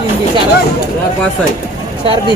4-5 आहे. 4 दे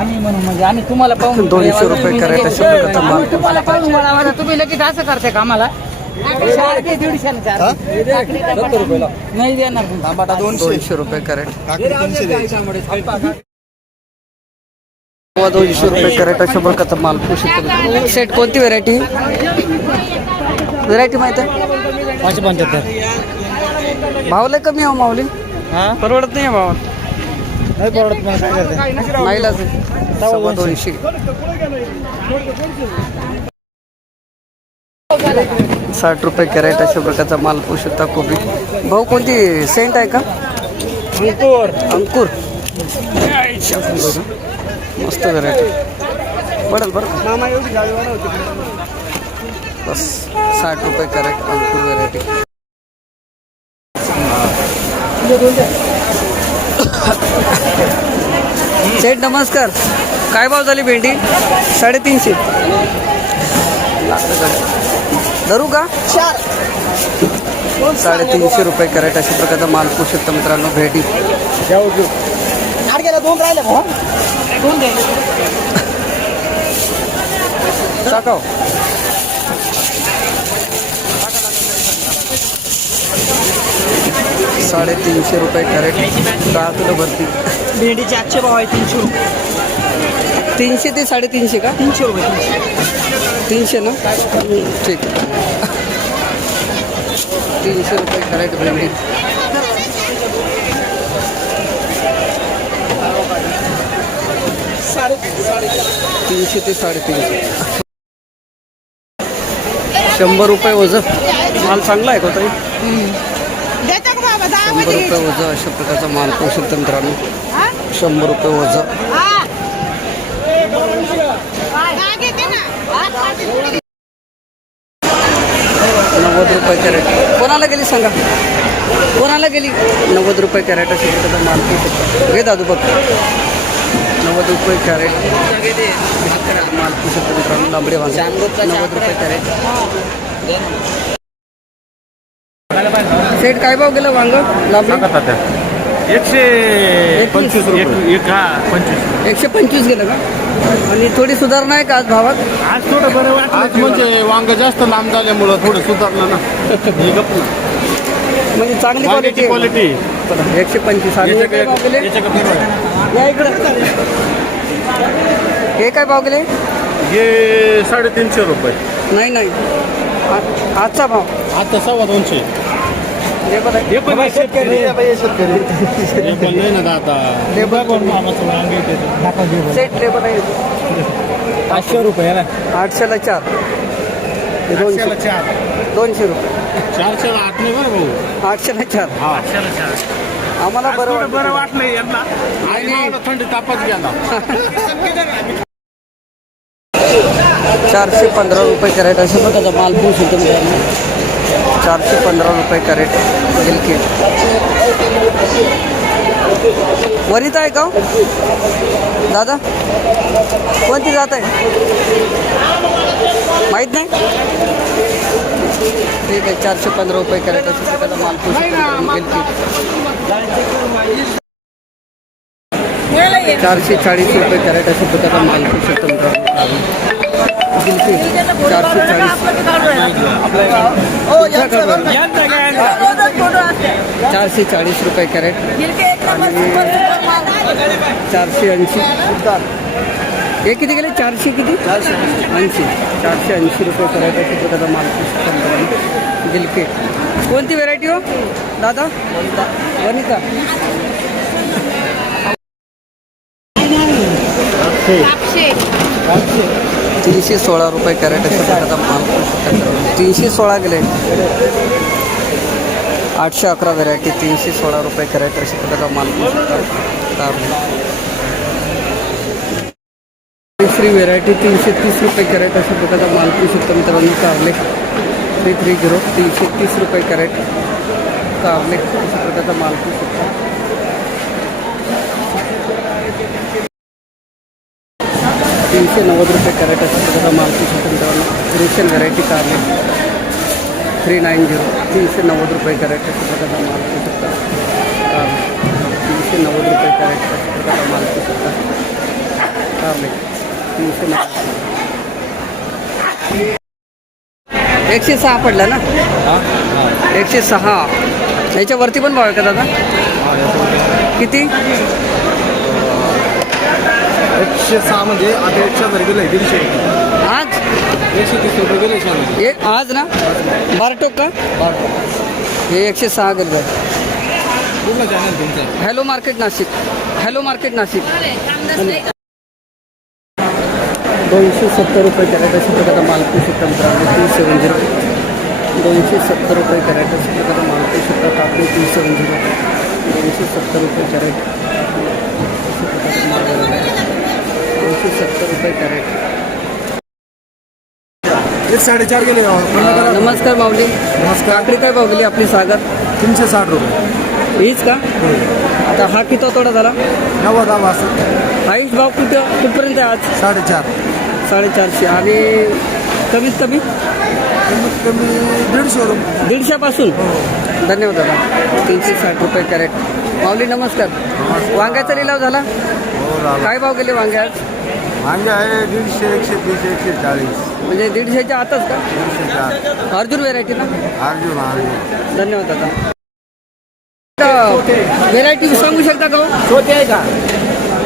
आम्ही म्हणून म्हणजे आम्ही तुम्हाला पाहून 200 रुपये कॅरेट अशा प्रकारचा माल. आम्ही तुम्हाला पाहून मला तुम्ही लगेच असं करताय का आम्हाला 4 दे 150 4 70 रुपयाला. नाही देणार पण. टमाटा 200 रुपये कॅरेट. 200 द्यायचे. 200 रुपये कॅरेट अशा प्रकारचा माल. सेट कोणती व्हेरायटी माहित आहे? 575. भाव लय कमी आहे माऊली. परवडत नाही भाव. नाही परवडत मला काय करते. नाहीलाच 250. 60 रुपये कॅरेट अशा प्रकारचा माल पाहू शकता. कोबी भाऊ कोणती सेंट आहे का? अंकुर. मस्त व्हेरायटी पडेल बरं. बस 60 रुपये कॅरेट अंकुर व्हेरायटी. सेठ नमस्कार. काय भाव झाली भेंडी? 350. धरू का? 350 रुपये कॅरेट अशा प्रकारचा माल पाहू शकता मित्रांनो. भेंडी दोन राहिले भाऊ. 2 दे टाकाव. 350 रुपये कॅरेट. 10 किलो भरती. भेंडीचे आजचे भाव आहे 300 रुपये. 300 ते 350 का? 300 रुपये. 300 ना. ठीक. 300 रुपये कॅरेट भेंडी. 300 ते 350. 100 रुपये वजन. माल चांगला आहे का ताई? 100 रुपये वजन अशा प्रकारचा माल पाहू शकता मित्रांनो. 100 रुपये वजन. 90 रुपये कॅरेट. कोणाला गेली सांगा? कोणाला गेली? 90 रुपये कॅरेट अशा प्रकारचा माल पाहू शकता. घे दादू बघ. 90 रुपये कॅरेट माल पाहू शकता मित्रांनो. लांबडे वांगे 90 रुपये कॅरेट. सेट काय भाव गेलं वांग? लांबडे 125 रुपये. 125 गेलं का? आणि थोडी सुधारणा आहे का आज भावात? आज थोडं बरं वाटलं. आज म्हणजे वांग जास्त लांब झाल्यामुळं थोडं सुधारलं ना. म्हणजे चांगली क्वालिटी. 125. आणि हे काय भाव गेले? या इकडं. हे काय भाव गेले? हे 350 रुपये. नाही आजचा भाव आता 225. हे बघा. हे पण शेतकरी नाही ना दादा. सेट लेबर आहे 500 रुपये. 800ला 4. 200 रुपये. 400 8 नाही बरं भाऊ. 800ला 4. 800 4. आम्हाला बरं वाटलं यांना. आणि थंडी तापच गेला. 415 रुपये कॅरेट अशा प्रकारचा माल पाहू शकतो मित्रांनो. 415 रुपये कॅरेट. गिलके वनिता आहे का दादा? कोणती जात आहे माहीत नाही. ठीक आहे. 415 रुपये कॅरेट अशा प्रकारचा माल पाहू शकतो गिलके. 440 रुपये कॅरेट अशा प्रकारचा माल पाहू शकतो मित्रांनो. गिलके 440. 440 रुपये कॅरेट. 480. हे किती गेले? 400 किती? 480. 480 रुपये कॅरेट अशा प्रकारचा माल पाहू शकतो मित्रांनो. गिलके कोणती व्हेरायटी हो दादा? वनिता. 316 रुपये कॅरेट अशा प्रकारचा माल. 316 गेले. 811 व्हेरायटी. 316 रुपये कॅरेट अशा प्रकारचा माल. दुसरी व्हेरायटी 330 रुपये कॅरेट अशा प्रकारचा माल पाहू शकतो मित्रांनो. कारले 330 330 रुपये कॅरेट. कारले अशा प्रकारचा माल पाहू शकतो. 390 रुपये कॅरेट अशा प्रकारचा माल पाहू शकतो मित्रांनो. रेशन व्हेरायटी कारले 390. 390 रुपये कॅरेट अशा प्रकारचा माल पाहू शकतो. कॅरेट अशा प्रकारचा माल पाहू शकता. कारले 300. 106 पडला ना. 106. याच्यावरती पण भाव आहे का दादा? किती? 106 म्हणजे आता 100 गेलं 150 आज 130 रुपये गेले हे आज ना बारटोक का? हे 106 गरज आहे. पूर्ण चॅनल तुमचं. Hello market Nashik. Hello market Nashik. 270 रुपये कॅरेट अशा प्रकारचा माल पाहू शकता मित्रांनो. 270. 270 रुपये कॅरेट अशा प्रकारचा माल पाहू शकता. काकडी 270. 270 रुपये कॅरेट. 270 रुपये कॅरेट. 1.5 गेले. नमस्कार माऊली. नमस्कार. काकडी काय भाव गेली आपली सागर? 360 रुपये. हीच का? आता हा किती तोडा झाला? 90 वाजता. हाईच भाव कुठपर्यंत आहे आज? 4.5. 450. आणि कमीत कमी कमीत कमी 150 रुपये. 150 पासून. धन्यवाद दादा. 360 रुपये कॅरेट. माऊली नमस्कार. वांग्याचा लिलाव झाला? काय भाव गेले वांगे आज? वांगे आहे 150, 130, 140. म्हणजे 150च्या आतच का? 150. अर्जुन व्हेरायटी ना. अर्जुन. धन्यवाद दादा. व्हेरायटी सांगू शकता का? छोटे आहे का?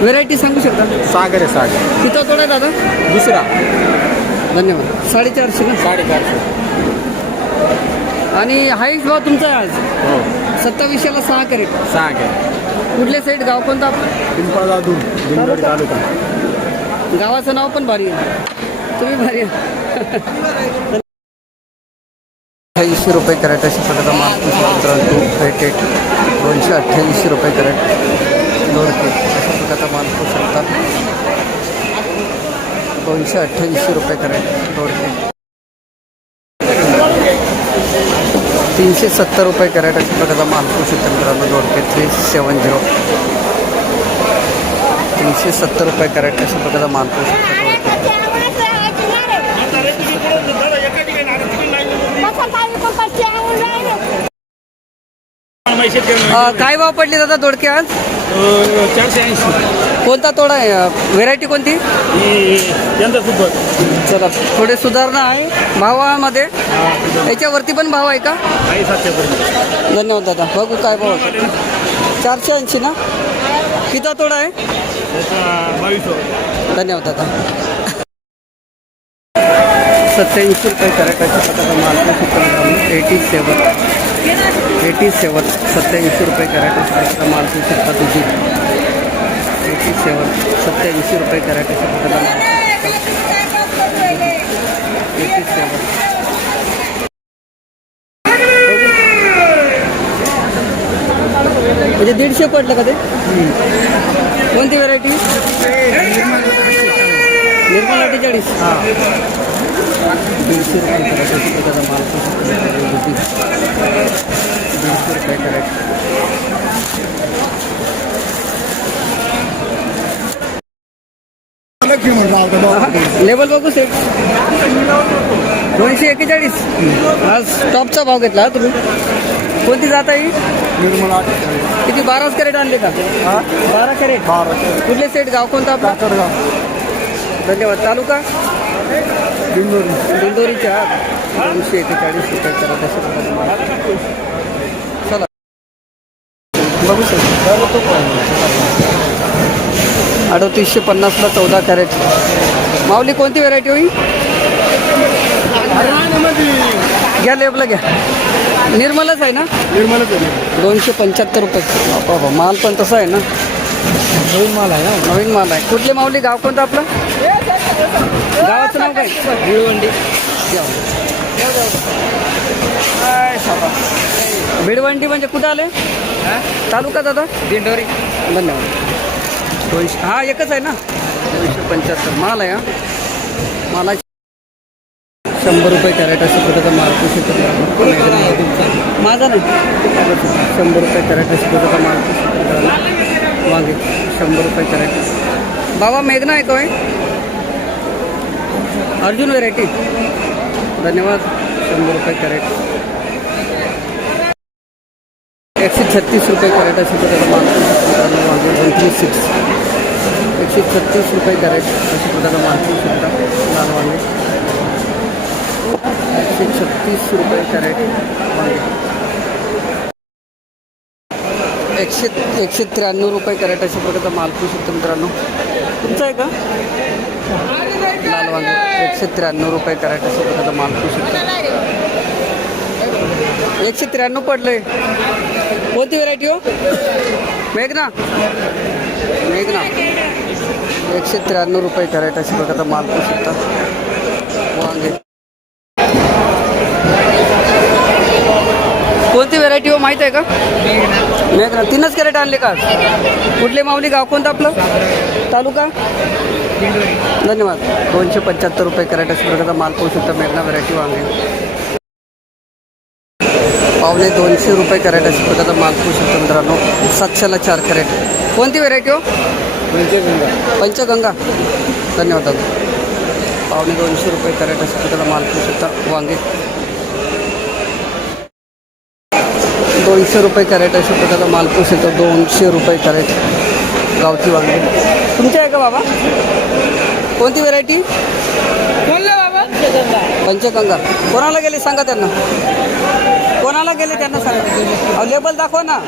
व्हेरायटी सांगू शकता? सागर आहे सागर. किती तोडा दादा? दुसरा. धन्यवाद. 450 ना. 450. आणि हाईस्ट भाव तुमचा आहे आज? हो. 2700ला 6 कॅरेट. सागर. कुठले साईड गाव कोणतं आपलं? पिंपळगाव दिंडोरी तालुका. गावाचं नाव पण भारी आहे. तुम्ही भारी आहे. 228 रुपये कॅरेट अशा प्रकारचा माल 228 रुपये कॅरेट. दोडके अशा प्रकारचा माल पाहू शकता. 228 रुपये कॅरेट दोडके. 370 रुपये कॅरेट अशा प्रकारचा माल पाहू शकता मित्रांनो. दोडके 370. 370 रुपये कॅरेट अशा प्रकारचा माल पाहू शकता. काय भाव पडले दादा दोडके आज? 480. कोणता तोडा आहे? व्हेरायटी कोणती? चला थोडे सुधारणा आहे भावामध्ये. याच्यावरती पण भाव आहे का? धन्यवाद दादा. बघू काय भाव. 480 ना. किती तोडा आहे? 2200. धन्यवाद दादा. 87 रुपये कॅरेट अशा प्रकारचा माल 87. 87 रुपये कॅरेट अशा प्रकारचा माल पाहू शकता. तुझी 87 रुपये कॅरेट अशा प्रकारचा माल 87. म्हणजे 150 पडलं का ते? कोणती व्हेरायटी? निर्मला 48. 150 रुपये कॅरेट अशा प्रकारचा माल 150 रुपये कॅरेट. लेबल बघू सेट. 241. आज टॉपचा भाव घेतला तुम्ही. कोणती जात आहे? निर्मला. किती 12 कॅरेट आणले का? 12 कॅरेट. कुठले सेट गाव कोणता आपला? धन्यवाद. तालुका दिंडोरीच्या 241 रुपये कॅरेट अशा प्रकारचा माल. चला बघू सर. 3850ला 14 कॅरेट. माऊली कोणती व्हेरायटी होईल? घ्या लेबला घ्या. निर्मलच आहे ना? निर्मलच आहे. 275 रुपये. बाबा माल पण तसा आहे ना. नवीन माल आहे ना. नवीन माल आहे. कुठले माऊली गाव कोणतं आपलं? गावाचं नाव काय? भिडवंडी. भिडवंडी म्हणजे कुठं आले? तालुका दादा? दिंडोरी. धन्यवाद. 200. हा एकच आहे ना. 275 माल आहे. हा माला 100 रुपये कॅरेट अशा प्रकारचा माल पाहू शकतो. माझा नाही. 100 रुपये कॅरेट अशा प्रकारचा माल पाहू शकतो. वांगे 100 रुपये कॅरेट. बाबा मेघना आहे काय? अर्जुन व्हेरायटी. धन्यवाद. 100 रुपये कॅरेट. 136 रुपये कॅरेट अशा प्रकारचा माल पाहू शकतो. वांगे 136 136 रुपये कॅरेट अशा प्रकारचा माल पाहू शकता लाल वांगे 136 रुपये कॅरेट वांगे 193 रुपये कॅरेट अशा प्रकारचा माल पाहू शकता मित्रांनो. तुमचं आहे का लाल वांगे 193 रुपये कॅरेट अशा प्रकारचा माल पाहू शकता. 193 पडलंय. कोणती व्हेरायटी हो? मेघना 193 रुपये कॅरेट अशा प्रकारचा माल पाहू शकता वांगे. कोणती व्हेरायटी हो माहीत आहे का? मेघना 3च कॅरेट आणले का? कुठले माऊली गाव कोणतं आपलं? तालुका? धन्यवाद. 275 रुपये कॅरेट अशा प्रकारचा माल पाहू शकता मेघना व्हेरायटी वांगे. पावणे 200 रुपये कॅरेट अशा प्रकारचा माल पाहू शकता मित्रांनो. 700ला 4 कॅरेट. कोणती व्हेरायटी हो? पंचगंगा. धन्यवाद दादा. पावणे 200 रुपये कॅरेट अशा प्रकारचा माल पाहू शकता वांगे. 200 रुपये कॅरेट अशा प्रकारचा माल पाहू शकता. 200 रुपये कॅरेट गावठी वांगे. तुमचे आहे का बाबा? कोणती व्हेरायटी? पंचगंगा. कोणाला गेले सांगा त्यांना. कोणाला गेले त्यांना सांगा. लेबल दाखवा ना.